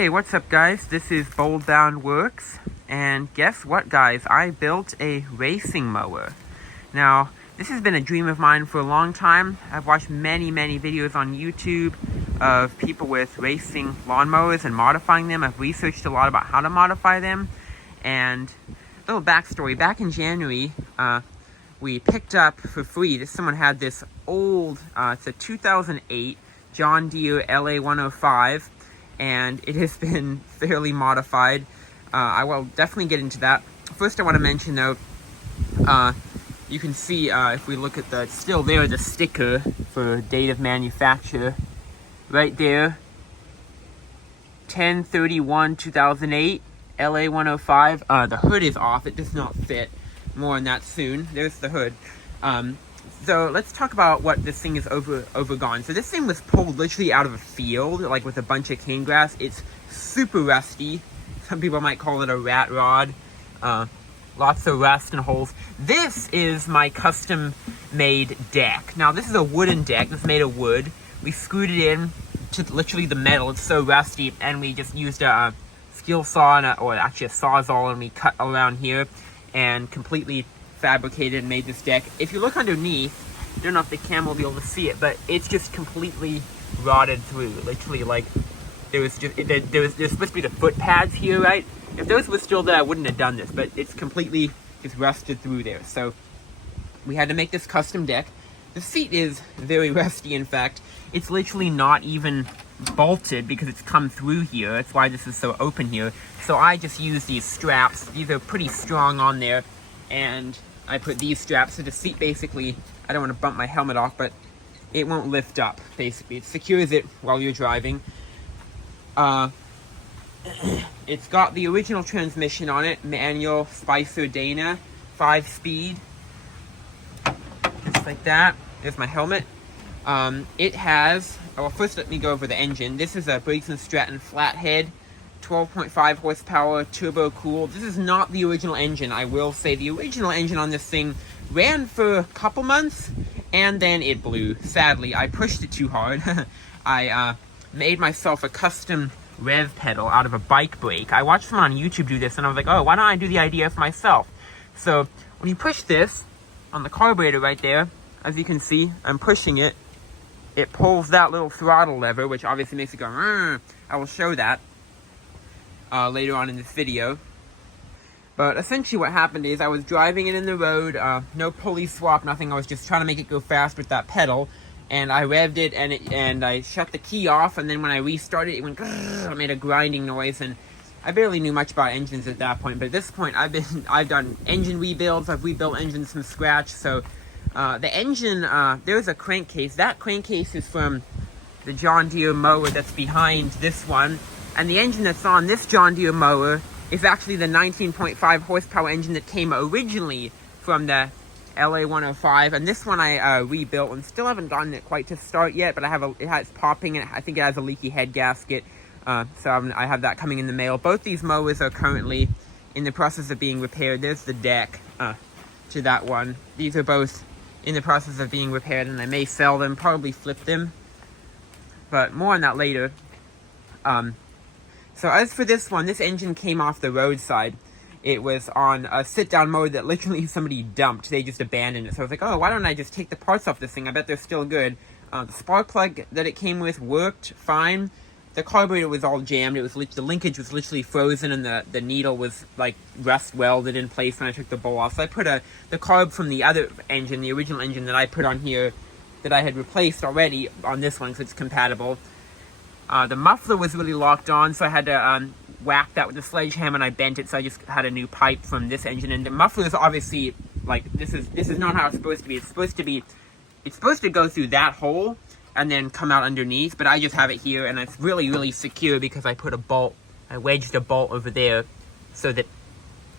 Hey, what's up guys? This is Bold Bound Works, and guess what guys? I built a racing mower. Now, this has been a dream of mine for a long time. I've watched many videos on YouTube of people with racing lawnmowers and modifying them. I've researched a lot about how to modify them, and a little backstory. Back in January, we picked up for free, someone had this old, it's a 2008 John Deere LA105, and it has been fairly modified. I will definitely get into that. First I want to mention though, you can see if we look at the, it's still there, the sticker for date of manufacture, right there, 10/31/2008, LA105. The hood is off, it does not fit. More on that soon. There's the hood. So let's talk about what this thing is overgone. So this thing was pulled literally out of a field, like with a bunch of cane grass. It's super rusty. Some people might call it a rat rod. Lots of rust and holes. This is my custom made deck. Now this is a wooden deck. This is made of wood. We screwed it in to literally the metal. It's so rusty, and we just used a skill saw or actually a sawzall, and we cut around here and completely fabricated and made this deck. If you look underneath, I don't know if the camera will be able to see it, but it's just completely rotted through. Literally, like there's supposed to be the foot pads here, right? If those were still there, I wouldn't have done this, but it's completely just rusted through there. So we had to make this custom deck. The seat is very rusty. In fact, it's literally not even bolted because it's come through here. That's why this is so open here. So I just use these straps. These are pretty strong on there, and I put these straps. So the seat basically, I don't want to bump my helmet off, but it won't lift up, basically. It secures it while you're driving. It's got the original transmission on it, manual Spicer Dana, 5-speed. Just like that. There's my helmet. It has, well, first let me go over the engine. This is a Briggs & Stratton flathead, 12.5 horsepower, turbo cooled. This is not the original engine. I will say the original engine on this thing ran for a couple months, and then it blew. Sadly, I pushed it too hard. I made myself a custom rev pedal out of a bike brake. I watched someone on YouTube do this, and I was like, oh, why don't I do the idea for myself? So when you push this on the carburetor right there, as you can see, I'm pushing it. It pulls that little throttle lever, which obviously makes it go, Rrr. I will show that later on in this video. But essentially what happened is I was driving it in the road, no pulley swap, nothing. I was just trying to make it go fast with that pedal, and I revved it, and I shut the key off, and then when I restarted it went grrr, it made a grinding noise, and I barely knew much about engines at that point. But at this point I've done engine rebuilds, I've rebuilt engines from scratch. So the engine, there's a crankcase. That crankcase is from the John Deere mower that's behind this one. And the engine that's on this John Deere mower is actually the 19.5 horsepower engine that came originally from the LA105. And this one I rebuilt, and still haven't gotten it quite to start yet, but it has popping, and I think it has a leaky head gasket. So I have that coming in the mail. Both these mowers are currently in the process of being repaired. There's the deck to that one. These are both in the process of being repaired, and I may sell them, probably flip them, but more on that later. So as for this one, this engine came off the roadside. It was on a sit-down mower that literally somebody dumped. They just abandoned it. So I was like, oh, why don't I just take the parts off this thing? I bet they're still good. The spark plug that it came with worked fine. The carburetor was all jammed. It was the linkage was literally frozen, and the needle was like rust welded in place when I took the bowl off. So I put the carb from the other engine, the original engine that I put on here, that I had replaced already on this one, because it's compatible. The muffler was really locked on, so I had to whack that with a sledgehammer, and I bent it, so I just had a new pipe from this engine. And the muffler is obviously, like, this is not how it's supposed to be. It's supposed to go through that hole and then come out underneath, but I just have it here, and it's really secure because I wedged a bolt over there so that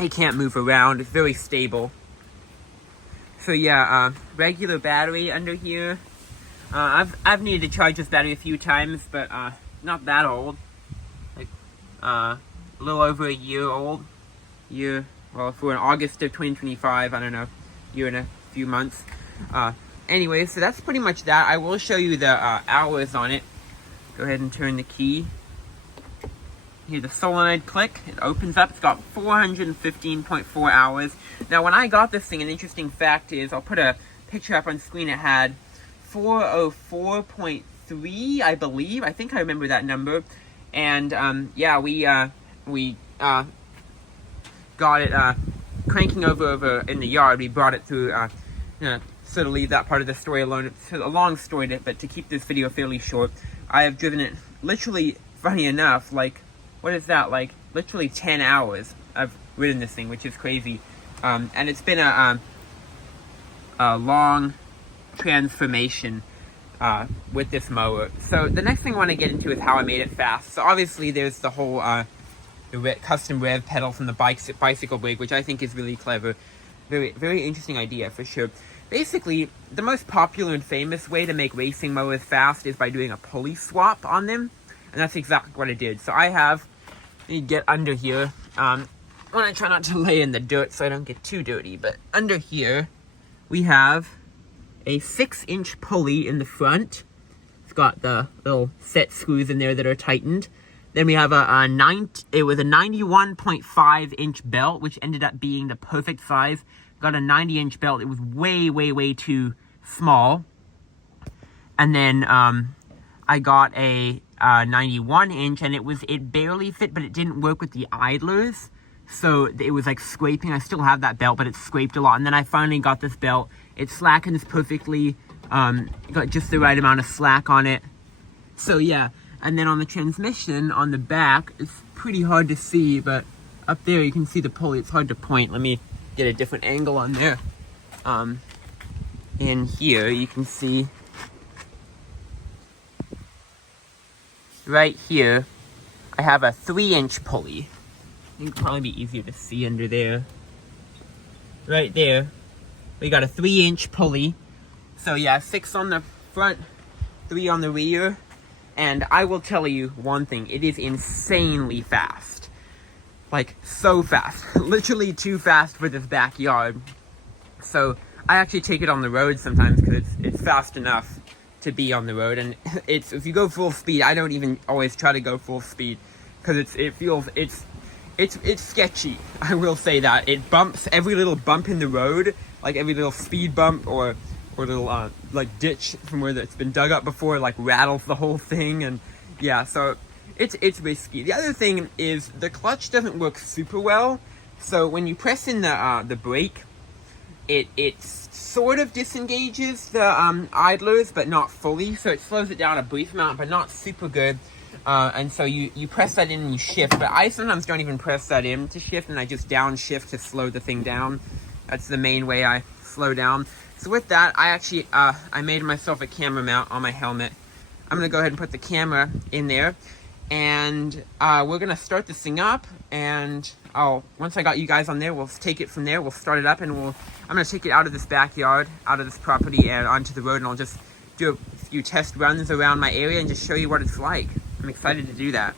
it can't move around. It's very stable. So yeah, regular battery under here. I've needed to charge this battery a few times, but not that old. Like a little over a year old. Well, for an August of 2025, I don't know, year and a few months. Anyway, so that's pretty much that. I will show you the hours on it. Go ahead and turn the key. hear the solenoid click. It opens up. It's got 415.4 hours. Now, when I got this thing, an interesting fact is, I'll put a picture up on screen. It had 404.3, I believe. I think I remember that number. And yeah, we got it cranking over in the yard. We brought it through. Sort of leave that part of the story alone. It's a long story, but to keep this video fairly short, I have driven it literally, funny enough, like, what is that, like, literally 10 hours I've ridden this thing, which is crazy. And it's been a long transformation with this mower. So the next thing I want to get into is how I made it fast. So obviously there's the whole the custom rev pedal from the bicycle rig, which I think is really clever. Very, very interesting idea for sure. Basically, the most popular and famous way to make racing mowers fast is by doing a pulley swap on them. And that's exactly what I did. So I have, let me get under here. I want to try not to lay in the dirt so I don't get too dirty. But under here, we have a 6-inch pulley in the front. It's got the little set screws in there that are tightened. Then we have it was a 91.5 inch belt, which ended up being the perfect size. Got a 90-inch belt. It was way, way, way too small. And then I got a 91-inch, and it barely fit, but it didn't work with the idlers. So it was like scraping. I still have that belt, but it scraped a lot. And then I finally got this belt. It slackens perfectly. Got just the right amount of slack on it. So yeah. And then on the transmission, on the back, it's pretty hard to see, but up there you can see the pulley. It's hard to point. Let me get a different angle on there. In here, you can see right here, I have a 3-inch pulley. I think it'll probably be easier to see under there. Right there, we got a 3-inch pulley. So yeah, 6 on the front, 3 on the rear. And I will tell you one thing, it is insanely fast. Like, so fast. Literally too fast for this backyard. So, I actually take it on the road sometimes because it's fast enough to be on the road. And if you go full speed, I don't even always try to go full speed because it's sketchy. I will say that. It bumps, every little bump in the road, like every little speed bump or little like ditch from where it's been dug up before, like rattles the whole thing. And yeah, so it's risky. The other thing is the clutch doesn't work super well. So when you press in the brake, it sort of disengages the idlers, but not fully. So it slows it down a brief amount, but not super good. And so you press that in and you shift. But I sometimes don't even press that in to shift, and I just downshift to slow the thing down. That's the main way I slow down. So with that, I actually, I made myself a camera mount on my helmet. I'm going to go ahead and put the camera in there. And we're going to start this thing up. And once I got you guys on there, we'll take it from there. We'll start it up, and I'm going to take it out of this backyard, out of this property, and onto the road. And I'll just do a few test runs around my area and just show you what it's like. I'm excited to do that.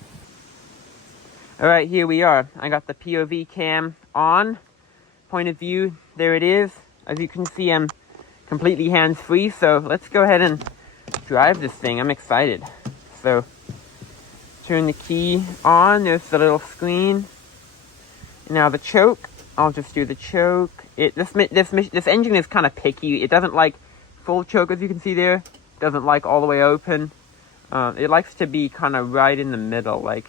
All right, here we are. I got the POV cam on. Point of view, there it is. As you can see, I'm completely hands-free, so let's go ahead and drive this thing. I'm excited. So turn the key on. There's the little screen. Now the choke, I'll just do the choke. This engine is kind of picky. It doesn't like full choke, as you can see there. It doesn't like all the way open. It likes to be kind of right in the middle, like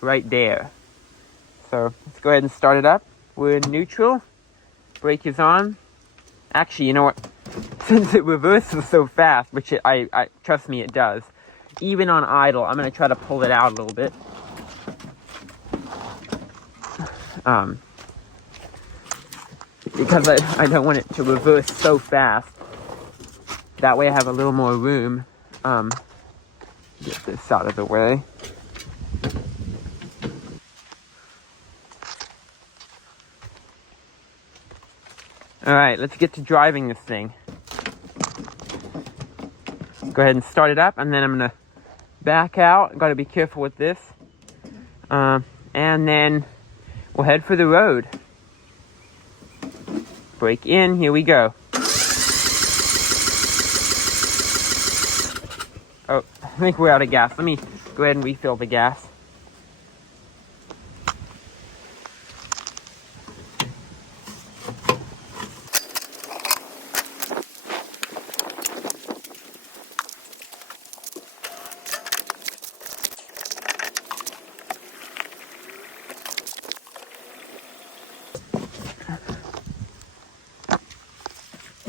right there. So let's go ahead and start it up. We're in neutral. Brake is on. Actually, you know what? Since it reverses so fast, which I trust me, it does. Even on idle, I'm going to try to pull it out a little bit. Because I don't want it to reverse so fast. That way I have a little more room. Get this out of the way. Alright, let's get to driving this thing. Go ahead and start it up, and then I'm going to back out. Got to be careful with this. And then we'll head for the road. Brake in, here we go. Oh, I think we're out of gas. Let me go ahead and refill the gas.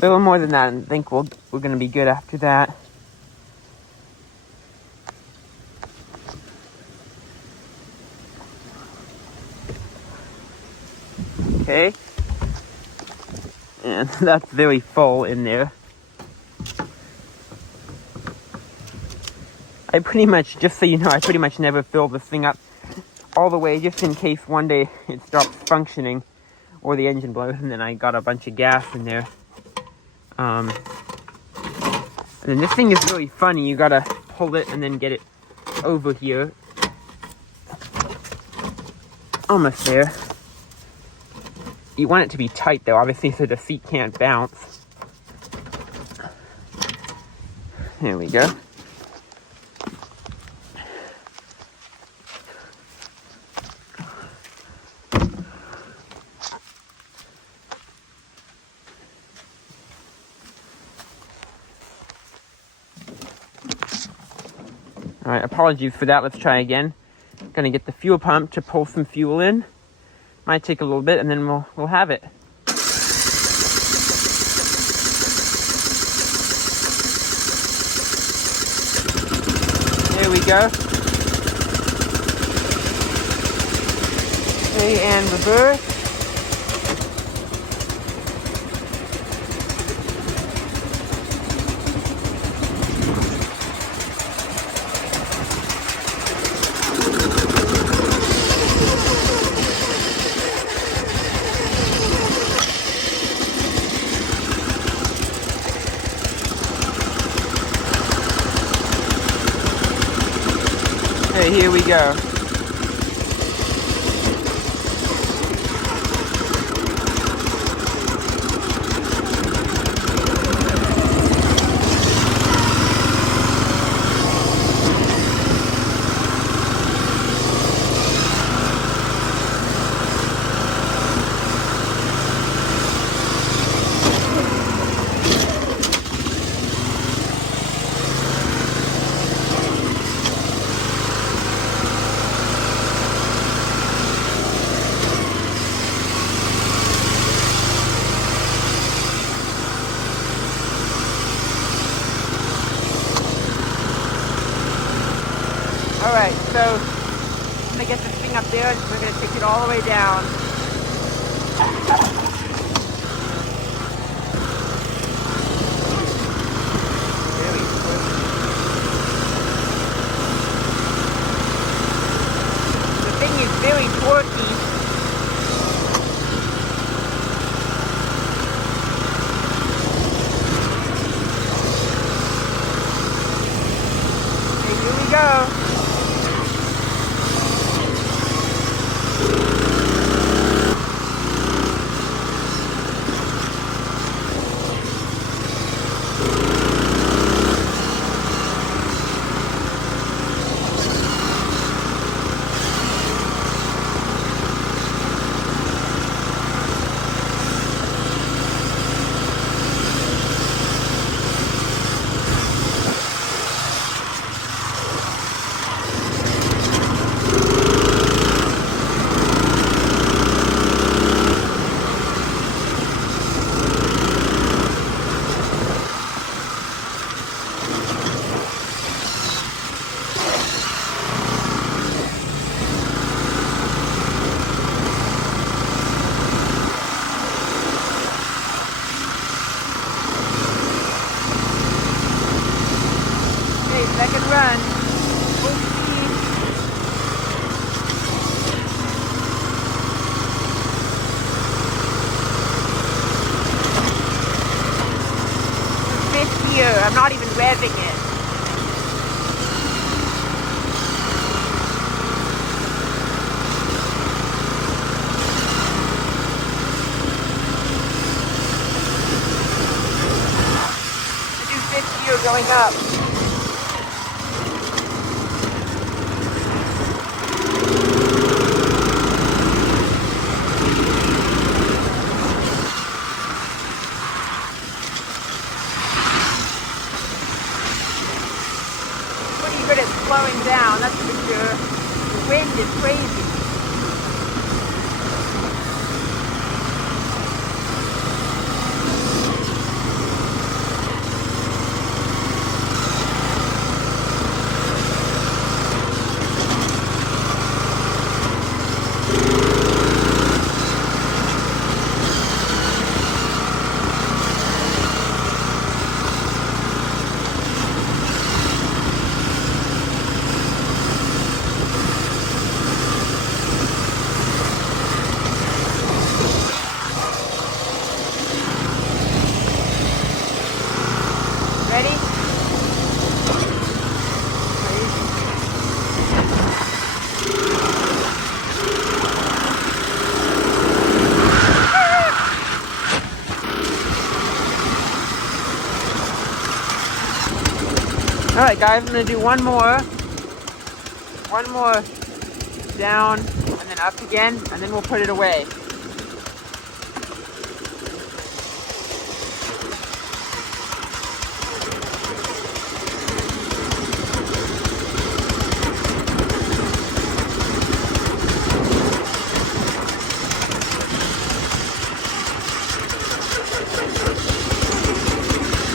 A little more than that, and I think we're going to be good after that. Okay. And that's very full in there. I pretty much, just so you know, I pretty much never fill this thing up all the way, just in case one day it stops functioning or the engine blows, and then I got a bunch of gas in there. And then this thing is really funny. You gotta pull it and then get it over here. Almost there. You want it to be tight though, obviously, so the seat can't bounce. There we go. Alright, apologies for that. Let's try again. Gonna get the fuel pump to pull some fuel in. Might take a little bit, and then we'll have it. There we go. Okay, and reverse. Okay, here we go. Alright, so I'm going to get this thing up there and we're going to take it all the way down. Very quick. The thing is very torquey. Okay, here we go. Second run. Full speed. Fifth gear. I'm not even revving it. I do fifth gear going up. crazy. Ready? Alright guys, I'm going to do one more down and then up again, and then we'll put it away.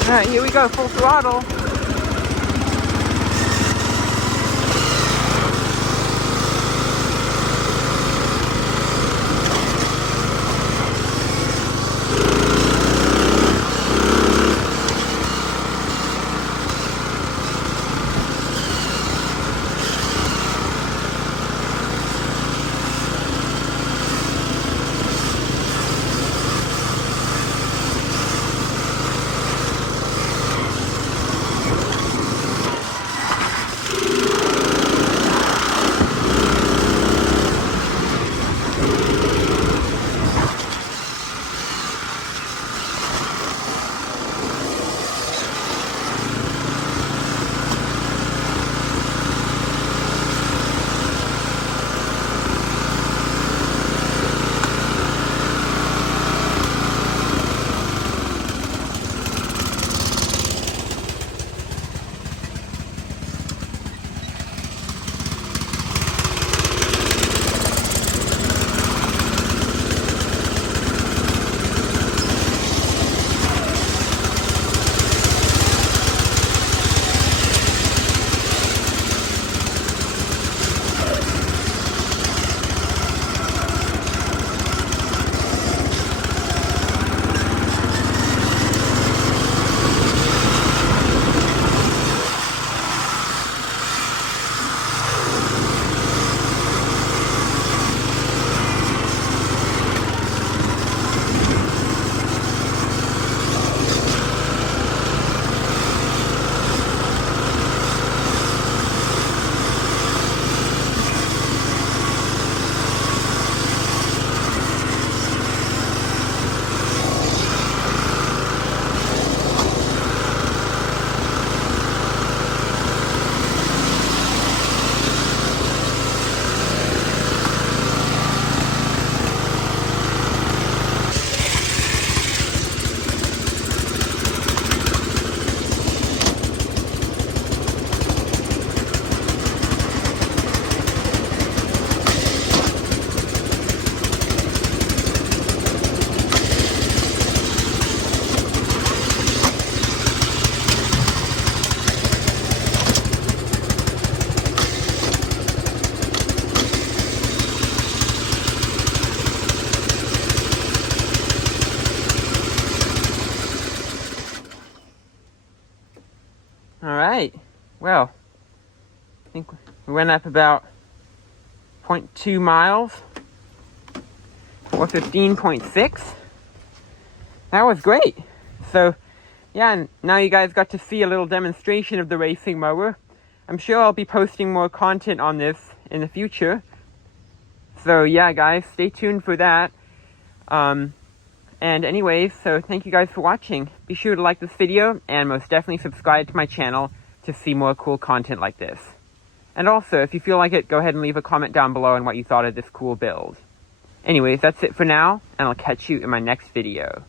Alright, here we go, full throttle. Alright, well, I think we went up about 0.2 miles, or 15.6. That was great. So, yeah, and now you guys got to see a little demonstration of the racing mower. I'm sure I'll be posting more content on this in the future. So, yeah, guys, stay tuned for that. And anyways, so thank you guys for watching. Be sure to like this video and most definitely subscribe to my channel to see more cool content like this. And also, if you feel like it, go ahead and leave a comment down below on what you thought of this cool build. Anyways, that's it for now, and I'll catch you in my next video.